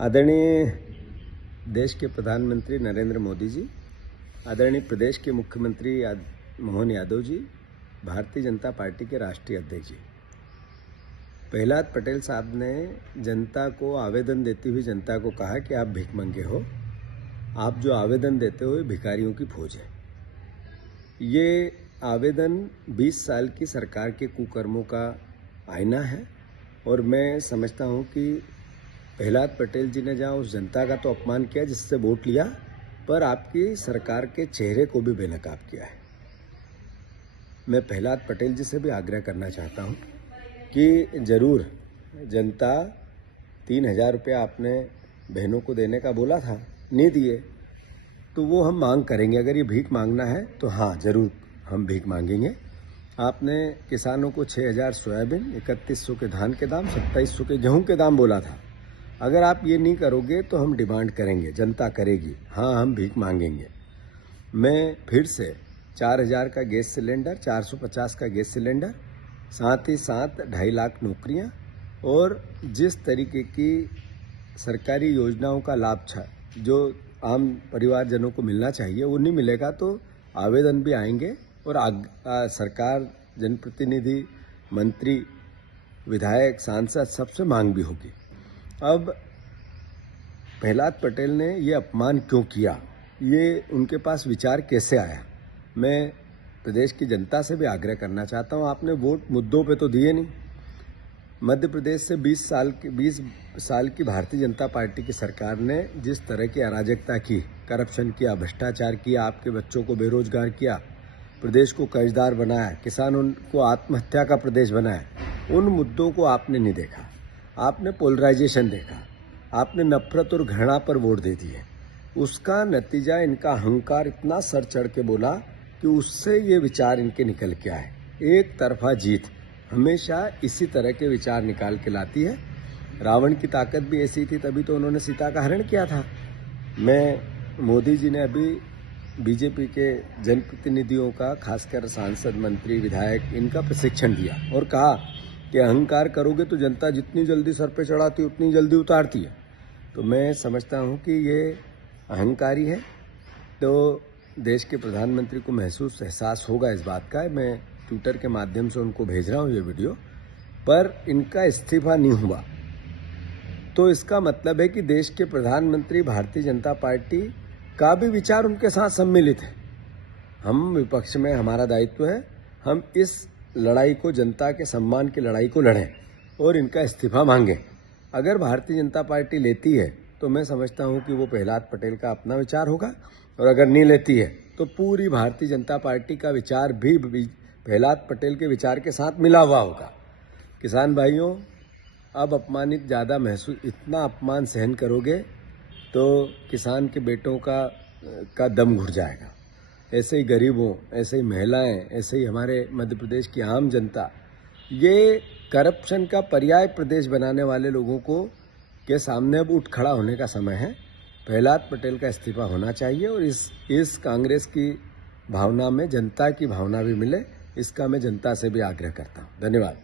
आदरणीय देश के प्रधानमंत्री नरेंद्र मोदी जी, आदरणीय प्रदेश के मुख्यमंत्री मोहन यादव जी, भारतीय जनता पार्टी के राष्ट्रीय अध्यक्ष जी, प्रहलाद पटेल साहब ने जनता को आवेदन देती हुई जनता को कहा कि आप भिखमंगे हो, आप जो आवेदन देते हो भिखारियों की फौज है। ये आवेदन 20 साल की सरकार के कुकर्मों का आईना है और मैं समझता हूँ कि प्रहलाद पटेल जी ने जहाँ उस जनता का तो अपमान किया जिससे वोट लिया, पर आपकी सरकार के चेहरे को भी बेनकाब किया है। मैं प्रहलाद पटेल जी से भी आग्रह करना चाहता हूँ कि ज़रूर जनता 3000 रुपया आपने बहनों को देने का बोला था, नहीं दिए, तो वो हम मांग करेंगे। अगर ये भीख मांगना है तो हाँ ज़रूर हम भीख मांगेंगे। आपने किसानों को 6000 सोयाबीन, 3100 के धान के दाम, 2700 के गेहूं के दाम बोला था। अगर आप ये नहीं करोगे तो हम डिमांड करेंगे, जनता करेगी, हाँ हम भीख मांगेंगे। मैं फिर से 4000 का गैस सिलेंडर, 450 का गैस सिलेंडर, साथ ही साथ 2.5 लाख नौकरियां और जिस तरीके की सरकारी योजनाओं का लाभ जो आम परिवारजनों को मिलना चाहिए वो नहीं मिलेगा तो आवेदन भी आएंगे और सरकार, जनप्रतिनिधि, मंत्री, विधायक, सांसद सबसे मांग भी होगी। अब प्रहलाद पटेल ने ये अपमान क्यों किया, ये उनके पास विचार कैसे आया, मैं प्रदेश की जनता से भी आग्रह करना चाहता हूँ। आपने वोट मुद्दों पे तो दिए नहीं। मध्य प्रदेश से 20 साल की भारतीय जनता पार्टी की सरकार ने जिस तरह की अराजकता की, करप्शन किया, भ्रष्टाचार किया, आपके बच्चों को बेरोजगार किया, प्रदेश को कर्जदार बनाया, किसानों को आत्महत्या का प्रदेश बनाया, उन मुद्दों को आपने नहीं देखा। आपने पोलराइजेशन देखा, आपने नफरत और घृणा पर वोट दे दिए। उसका नतीजा इनका अहंकार इतना सर चढ़ के बोला कि उससे ये विचार इनके निकल के आए। एक तरफा जीत हमेशा इसी तरह के विचार निकाल के लाती है। रावण की ताकत भी ऐसी थी, तभी तो उन्होंने सीता का हरण किया था। मोदी जी ने अभी बीजेपी के जनप्रतिनिधियों का, खासकर सांसद, मंत्री, विधायक, इनका प्रशिक्षण दिया और कहा कि अहंकार करोगे तो जनता जितनी जल्दी सर पे चढ़ाती उतनी जल्दी उतारती है। तो मैं समझता हूँ कि ये अहंकारी है। तो देश के प्रधानमंत्री को एहसास होगा इस बात का। मैं ट्विटर के माध्यम से उनको भेज रहा हूँ ये वीडियो, पर इनका इस्तीफा नहीं हुआ तो इसका मतलब है कि देश के प्रधानमंत्री, भारतीय जनता पार्टी का भी विचार उनके साथ सम्मिलित है। हम विपक्ष में, हमारा दायित्व है हम इस लड़ाई को, जनता के सम्मान की लड़ाई को लड़ें और इनका इस्तीफा मांगें। अगर भारतीय जनता पार्टी लेती है तो मैं समझता हूं कि वो प्रहलाद पटेल का अपना विचार होगा, और अगर नहीं लेती है तो पूरी भारतीय जनता पार्टी का विचार भी प्रहलाद पटेल के विचार के साथ मिला हुआ होगा। किसान भाइयों, अब अपमानित ज़्यादा इतना अपमान सहन करोगे तो किसान के बेटों का दम घुट जाएगा। ऐसे ही गरीबों, ऐसे ही महिलाएं, ऐसे ही हमारे मध्य प्रदेश की आम जनता, ये करप्शन का पर्याय प्रदेश बनाने वाले लोगों के सामने अब उठ खड़ा होने का समय है। प्रहलाद पटेल का इस्तीफा होना चाहिए और इस कांग्रेस की भावना में जनता की भावना भी मिले, इसका मैं जनता से भी आग्रह करता हूँ। धन्यवाद।